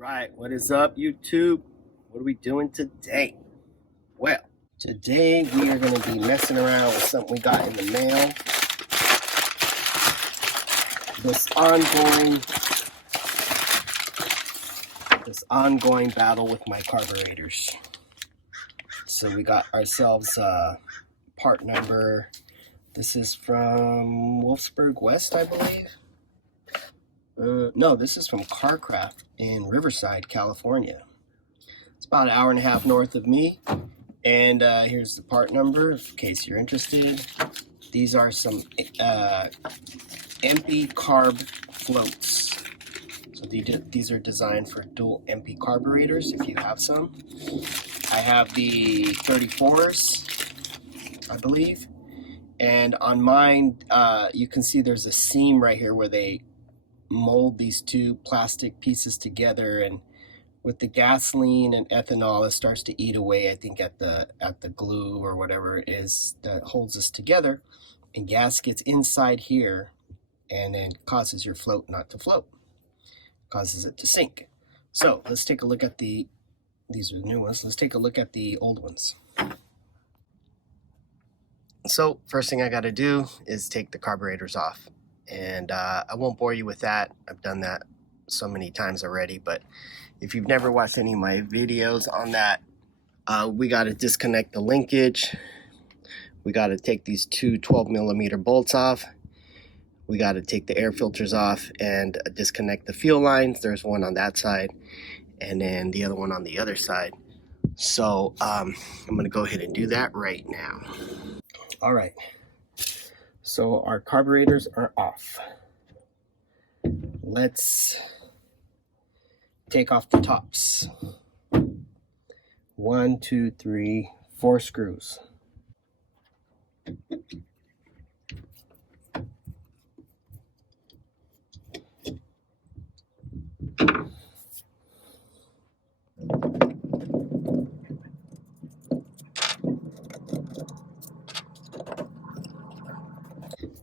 Right, what is up, YouTube? What are we doing today? Well, today we are going to be messing around with something we got in the mail. This ongoing battle with my carburetors. So we got ourselves part number. This is from Wolfsburg West, I believe. No, this is from Carcraft in Riverside, California. It's about an hour and a half north of me. And here's the part number in case you're interested. These are some EMPI carb floats. So these are designed for dual EMPI carburetors if you have some. I have the 34s, I believe. And on mine, you can see there's a seam right here where they mold these two plastic pieces together, and with the gasoline and ethanol, it starts to eat away, I think, at the glue or whatever it is that holds this together, and gas gets inside here and then causes your float not to float, causes it to sink. So let's take a look at these are the new ones. Let's take a look at the old ones. So first thing I got to do is take the carburetors off. And I won't bore you with that. I've done that so many times already. But if you've never watched any of my videos on that, we got to disconnect the linkage. We got to take these two 12mm bolts off. We got to take the air filters off and disconnect the fuel lines. There's one on that side and then the other one on the other side. So I'm going to go ahead and do that right now. All right. So our carburetors are off. Let's take off the tops. 1, 2, 3, 4 screws.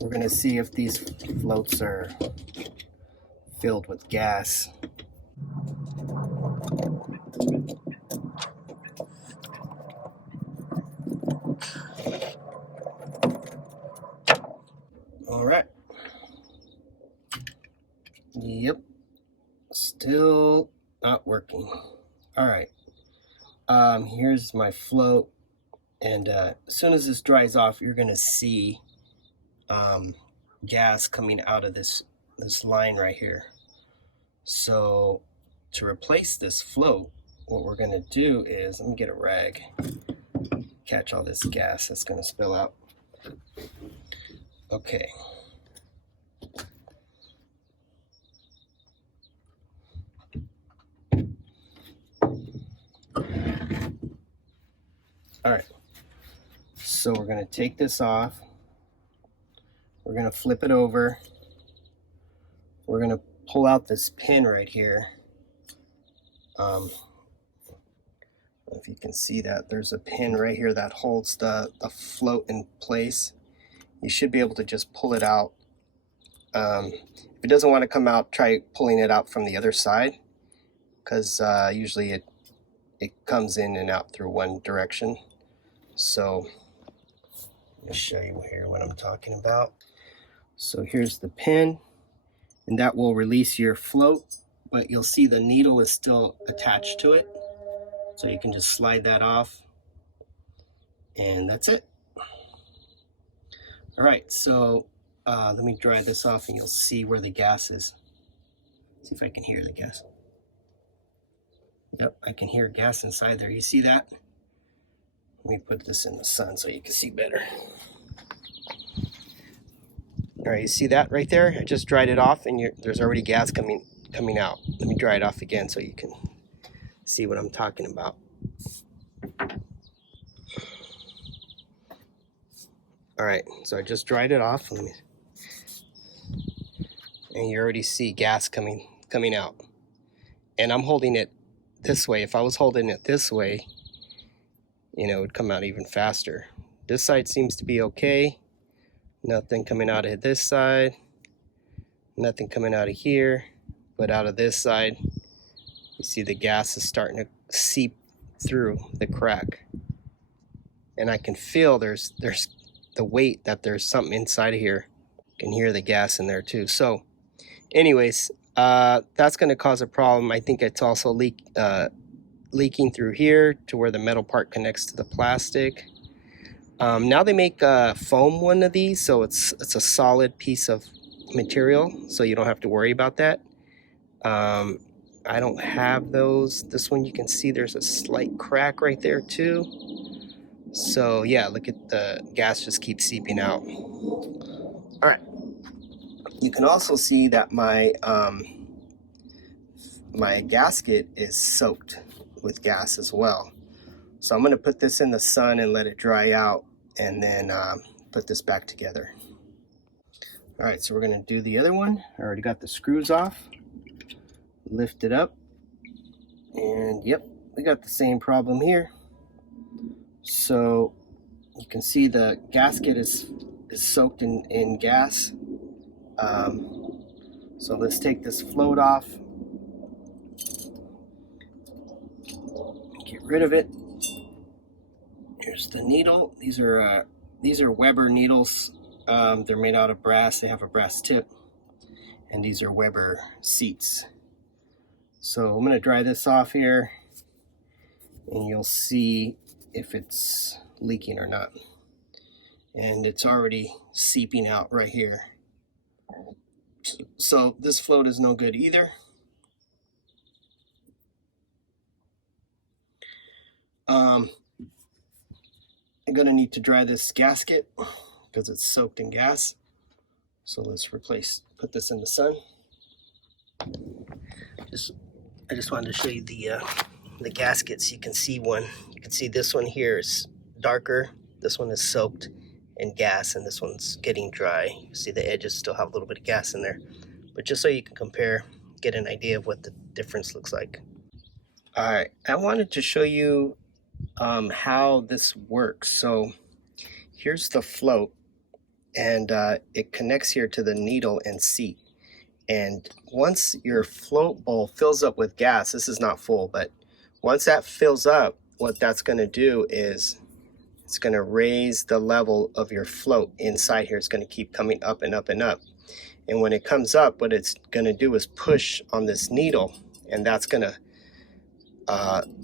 We're going to see if these floats are filled with gas. All right. Yep. Still not working. All right. Here's my float. And as soon as this dries off, you're going to see gas coming out of this line right here. So to replace this float, what we're going to do is, let me get a rag, catch all this gas that's going to spill out. Okay. All right. So we're going to take this off. We're going to flip it over. We're going to pull out this pin right here. I don't know if you can see that. There's a pin right here that holds the float in place. You should be able to just pull it out. If it doesn't want to come out, try pulling it out from the other side, because usually it comes in and out through one direction. So let me show you here what I'm talking about. So here's the pin, and that will release your float, but you'll see the needle is still attached to it. So you can just slide that off, and that's it. All right, so let me dry this off and you'll see where the gas is. See if I can hear the gas. Yep, I can hear gas inside there. You see that? Let me put this in the sun so you can see better. All right, you see that right there? I just dried it off, and there's already gas coming out. Let me dry it off again so you can see what I'm talking about. All right, so I just dried it off. And you already see gas coming out. And I'm holding it this way. If I was holding it this way, it would come out even faster. This side seems to be okay. Nothing coming out of this side. Nothing coming out of here. But out of this side, You see the gas is starting to seep through the crack. And I can feel there's the weight that there's something inside of here. You can hear the gas in there too. So anyways, that's going to cause a problem. I think it's also leaking through here to where the metal part connects to the plastic. Now they make a foam one of these, so it's a solid piece of material, so you don't have to worry about that. I don't have those. This one, you can see there's a slight crack right there too. So yeah, look at the gas just keeps seeping out. All right. You can also see that my my gasket is soaked with gas as well. So I'm going to put this in the sun and let it dry out, and then put this back together. All right, so we're going to do the other one. I already got the screws off. Lift it up, and yep, we got the same problem here. So you can see the gasket is soaked in gas. So let's take this float off, get rid of it. Here's the needle. These are Weber needles. They're made out of brass. They have a brass tip, and these are Weber seats. So I'm going to dry this off here, and you'll see if it's leaking or not. And it's already seeping out right here. So this float is no good either. I'm going to need to dry this gasket because it's soaked in gas. So let's put this in the sun. I just wanted to show you the gaskets. You can see one. You can see this one here is darker. This one is soaked in gas, and this one's getting dry. You see the edges still have a little bit of gas in there. But just so you can compare, get an idea of what the difference looks like. All right, I wanted to show you how this works. So here's the float, and it connects here to the needle and seat. And once your float bowl fills up with gas, this is not full, but once that fills up, what that's going to do is it's going to raise the level of your float inside here. It's going to keep coming up and up and up. And when it comes up, what it's going to do is push on this needle, and that's going to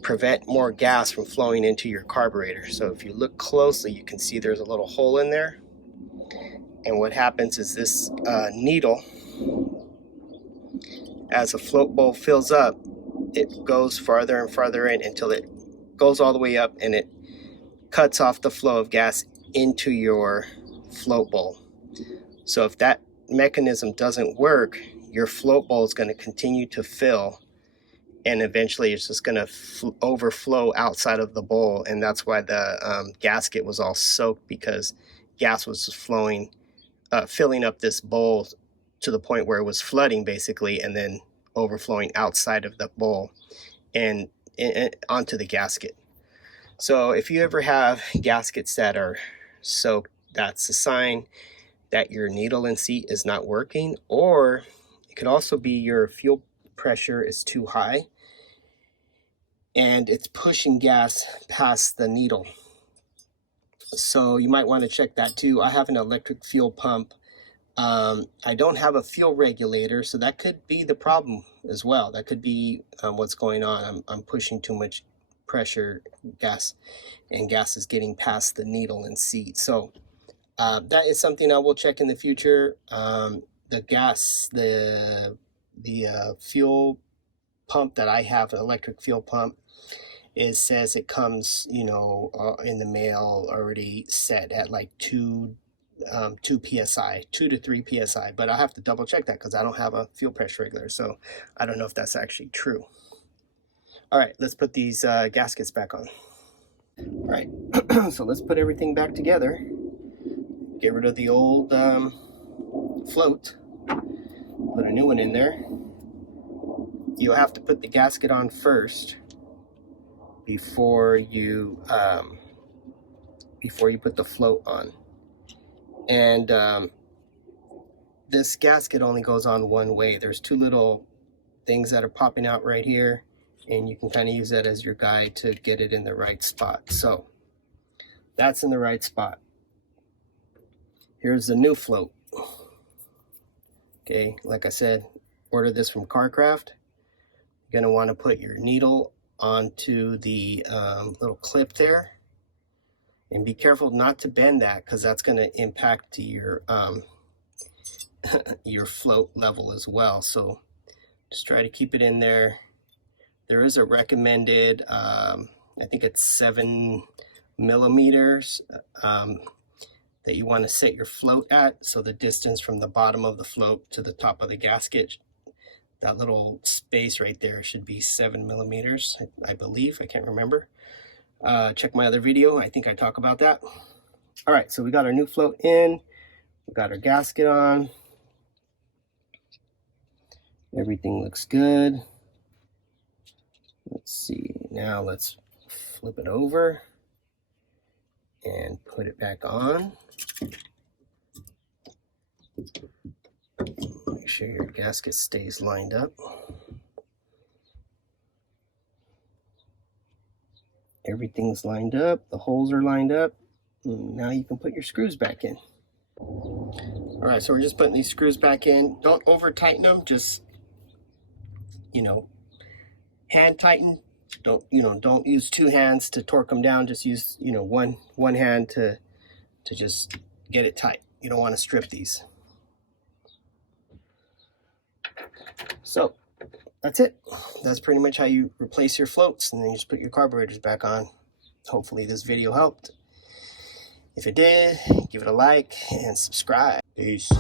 prevent more gas from flowing into your carburetor. So if you look closely, you can see there's a little hole in there. And what happens is this needle, as the float bowl fills up, it goes farther and farther in until it goes all the way up, and it cuts off the flow of gas into your float bowl. So if that mechanism doesn't work, your float bowl is going to continue to fill, and eventually it's just going to overflow outside of the bowl. And that's why the gasket was all soaked, because gas was flowing, filling up this bowl to the point where it was flooding basically, and then overflowing outside of the bowl and onto the gasket. So if you ever have gaskets that are soaked, that's a sign that your needle and seat is not working. Or it could also be your fuel pressure is too high and it's pushing gas past the needle. So you might want to check that too. I have an electric fuel pump. I don't have a fuel regulator, so that could be the problem as well. That could be what's going on. I'm pushing too much pressure gas, and gas is getting past the needle and seat. So that is something I will check in the future. The fuel pump that I have, an electric fuel pump, it says it comes, in the mail already set at like 2 psi, 2 to 3 psi, but I have to double check that because I don't have a fuel pressure regulator, so I don't know if that's actually true. All right, let's put these gaskets back on. All right, so let's put everything back together. Get rid of the old float, put a new one in there. You'll have to put the gasket on first before you put the float on. And this gasket only goes on one way. There's two little things that are popping out right here, and you can kind of use that as your guide to get it in the right spot. So that's in the right spot. Here's the new float. Okay, like I said, order this from Craft. You're going to want to put your needle onto the little clip there, and be careful not to bend that, because that's going to impact your your float level as well. So just try to keep it in there. There is a recommended, I think it's 7 millimeters that you want to set your float at. So the distance from the bottom of the float to the top of the gasket, that little space right there should be 7 millimeters, I believe. I can't remember. Check my other video. I think I talk about that. All right, so we got our new float in. We got our gasket on. Everything looks good. Let's see. Now let's flip it over and put it back on. Make sure your gasket stays lined up. Everything's lined up. The holes are lined up. Now you can put your screws back in. All right, so we're just putting these screws back in. Don't over tighten them. Just, hand tighten. Don't use 2 hands to torque them down. Just use, one hand to just get it tight. You don't want to strip these. So that's it. That's pretty much how you replace your floats, and then you just put your carburetors back on. Hopefully this video helped. If it did, give it a like and subscribe. Peace.